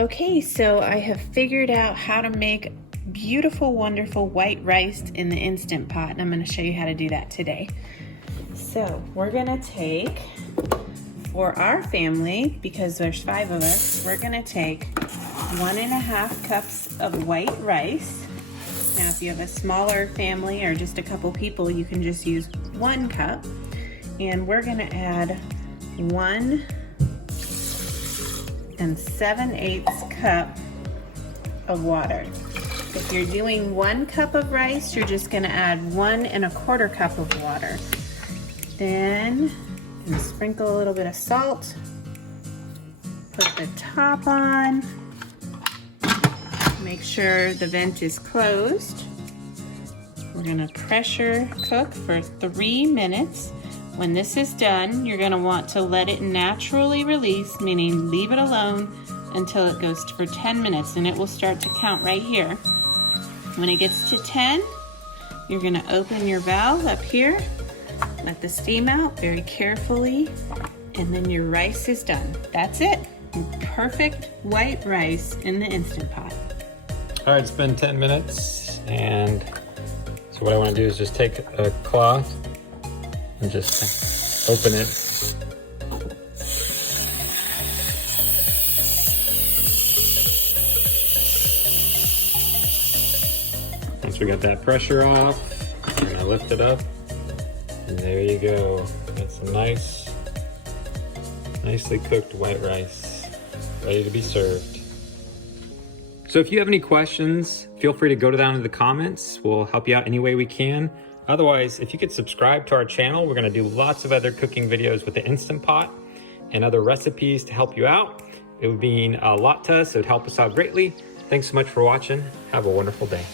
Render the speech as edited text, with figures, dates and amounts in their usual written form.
Okay, so I have figured out how to make beautiful, wonderful white rice in the Instant Pot, and I'm going to show you how to do that today. So we're going to take, for our family, because there's 5 of us, we're going to take 1.5 cups of white rice. Now if you have a smaller family or just a couple people, you can just use 1 cup. And we're going to add 1 7/8 cup of water. If you're doing 1 cup of rice, you're just going to add 1 1/4 cup of water. Then sprinkle a little bit of salt. Put the top on. Make sure the vent is closed. We're going to pressure cook for 3 minutes. When this is done, you're going to want to let it naturally release, meaning leave it alone until it goes for 10 minutes, and it will start to count right here. When it gets to 10, you're going to open your valve up here, let the steam out very carefully, and then your rice is done. That's it. Perfect white rice in the Instant Pot. All right, it's been 10 minutes, and so what I want to do is just take a cloth and just open it. Once we got that pressure off, we're gonna lift it up, and there you go. That's a nicely cooked white rice, ready to be served. So if you have any questions, feel free to go down to the comments. We'll help you out any way we can. Otherwise, if you could subscribe to our channel, we're gonna do lots of other cooking videos with the Instant Pot and other recipes to help you out. It would mean a lot to us. It would help us out greatly. Thanks so much for watching. Have a wonderful day.